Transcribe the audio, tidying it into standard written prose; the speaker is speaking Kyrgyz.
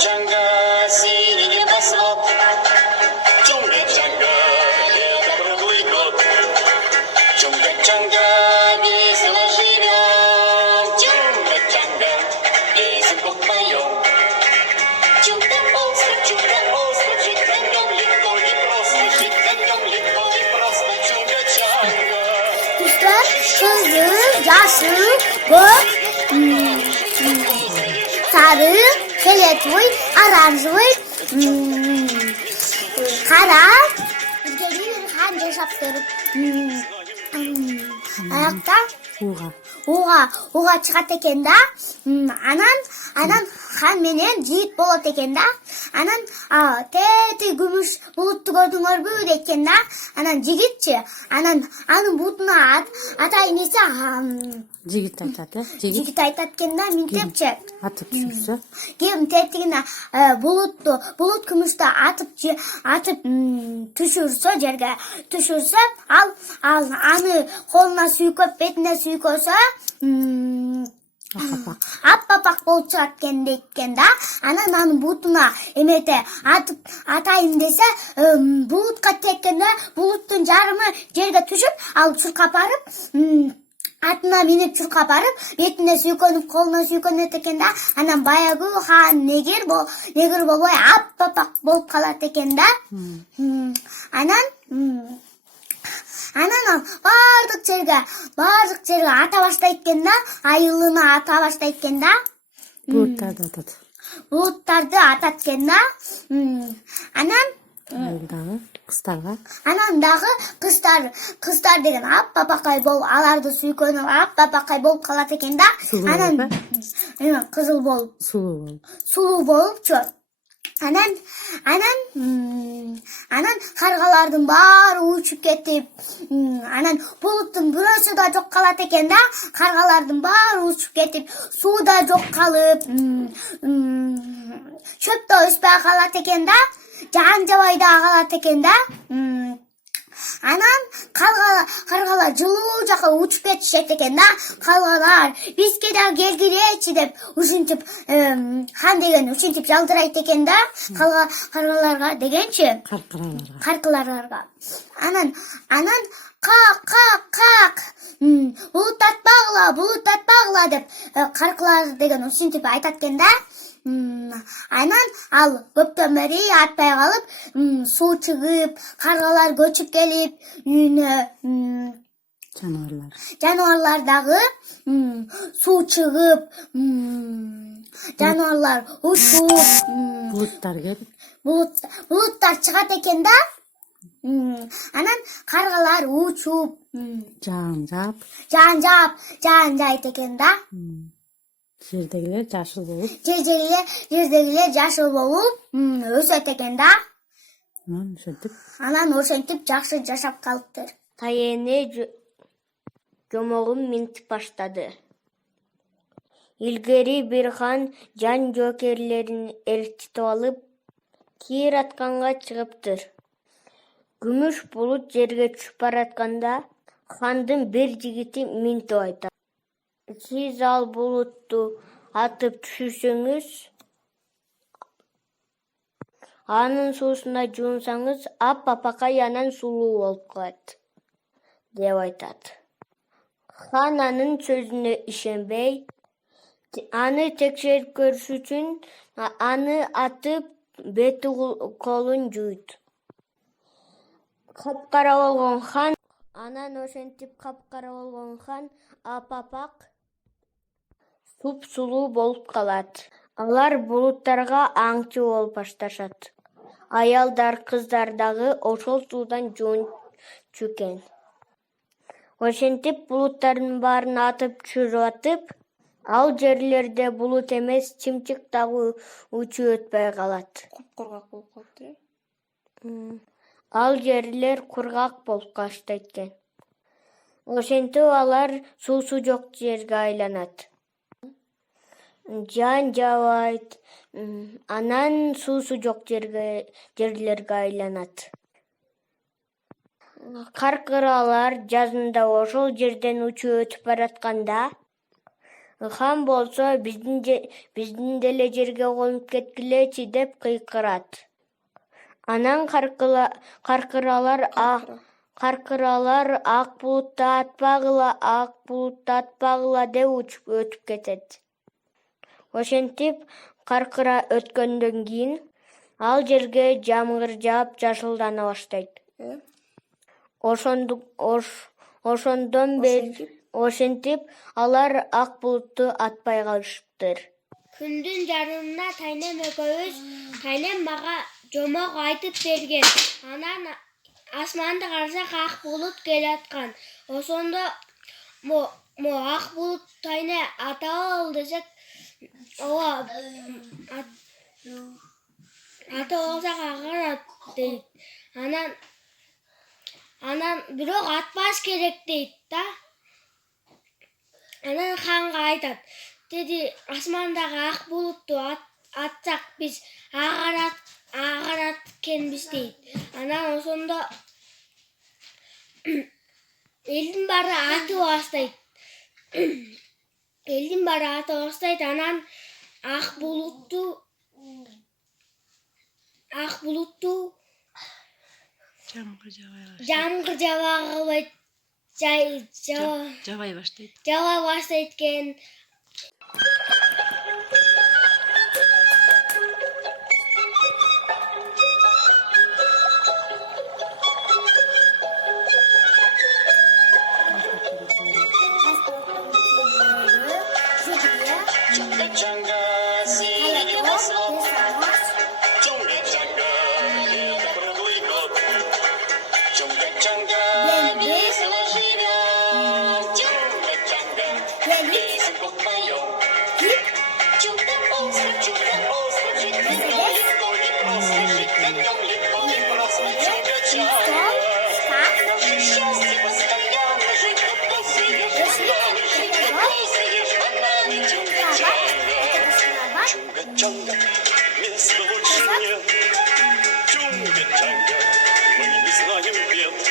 чаңга синего восход. Чунга-чанга, это круглый год. Чунга-чанга, весело живем. Чунга-чанга, песенку поем. Чудо-остров, жить на нем легко и просто. Жить на нем легко и просто. Чунга-чанга. Kuşlar, kızıl, yaşlı, böp, sarı, keletoy, оранжевый, qara, ilgari ham yashab turib, oyoqda uga chiqadi ekanda, anan han menen jigit bolot ekanda, anan teti gümüş buluttu gördüңөрбү deytkenda, anan jigitçi, anın butuna atayın ise Жигит айтат, э? жигит айтат экенда, минтепчи. Атып жүрсө. Кем тетигине булут күмүштү атып түшүрсө, жерге түшүрсө, ал аны колуна сүйкөп, бетине сүйкөсө, аппак болуп чыгат экен дейт да. Анан анын бутуна эмете атайын десе, булутка теккенде булуттун жарымы жерге түшүп, ал чуркап барып, атына минип чуркап барып, бетине сүйкөнүп, колуна сүйкөнөт экен да. Анан баягы хан негир болбой аппак болуп калат экен да. Анан бардык жерге ата баштайт экен да, айылына ата баштайт экен да. Булуттарды атат. Булуттарды атат экен да. Анан Айылдагы кыздарга. Анан дагы кыздар деген аппакай болуп, аларды сүйкөнүп аппакай болуп калат экен да. Анан кызыл болуп, сулуу болупчу. Анан каргалардын баары учуп кетип, анан булуттун бирөөсү да жок калат экен да. Каргалардын баары учуп кетип, суу да жок калып, чөп да өспөй калат экен да. Жан жабай да калат экен да. Анан каргалар жылуу жака учуп кетишет экен да. Каргалар бизге да келгилечи деп ушинтип хан деген ушинтип жалдырайт экен да. Каргаларга дегенчи, каркыларга. Анан как булут атпагыла деп каркылар деген ушинтип айтат экен да. Анан ал көптөн бери атпай калып, суу чыгып, каргалар көчүп келип, үйүнө жаныбарлар дагы суу чыгып, жаныбарлар учуп, Булуттар келип, булуттар чыгат экен да. Анан каргалар учуп, жаан жайт экен да. Жердегилер жашыл болуп, жердегилер жашыл болуп өсөт экен да. Анан ошентип жакшы жашап калыптыр. Тайене жомогун минтип баштады. Илгери бир хан жан жоокерлерин ээрчитип алып, кийир атканга чыгыптыр. Күмүш булут жерге түшүп баратканда, хандын бир жигити минтип айтат. Сиз ал булутту атып түшүрсөңүз, анын суусуна жуунсаңыз, аппакай анан сулуу болуп калат, деп айтат. Хан анын сөзүнө ишенбей, аны текшерип көрүш үчүн аны атып, бети колун жуйт. Капкара болгон хан, анан ошентип капкара болгон хан аппак суп-сулуу болуп калат. Алар булуттарга аңчы болуп башташат. Аялдар, кыздар дагы ошол суудан жуунчу экен. Ошентип булуттардын баарын атып түшүрүп атып, ал жерлерде булут эмес, чымчык дагы учуп өтпөй калат. Кургак болуп калат, э? Ал жерлер кургак болуп калышты экен. Ошентип алар суусу жок жерге айланат. Жан жабайт, анан суусу жок жерлерге айланат. Каркыралар жазында ошол жерден учуп өтүп баратканда, Хан болсо биздин деле жерге конуп кеткилечи деп кыйкырат. Анан каркыралар ак булутта атпагыла деп учуп өтүп кетет. Ошентип каркыра өткөндөн кийин ал жерге жамгыр жаап жашылдана баштайт. Ошентип алар ак булутту атпай калышыптыр. Күндүн жарымына тайнем мага жомок айтып берген. Анан асманды карасак ак булут келаткан. Ошондо ак булут тайне атабал десек, ооба ата болсак агарат дейт. Анан бирок атпаш керек дейт да. Анан ханга айтат. Деди асмандагы ак булутту атсак биз агарат экенбиз дейт. Анан ошондо элдин баары аты баштайт. Анан ак булутту жамгыр жабай баштайт экен. Чунга-чанга, синий небосвод. Чунга-чанга, лето круглый год. Чунга-чанга, весело живем. Чунга-чанга, песенку поем. Чудо-остров, жить на нем легко и просто. Жить на нем легко и просто. Чунга-чанга, наше счастье постоянно. Жить на вкусные бананы, жить на вкусные бананы. Чунга-чанга, места лучше нет. Чунга-чанга, мы не знаем бед.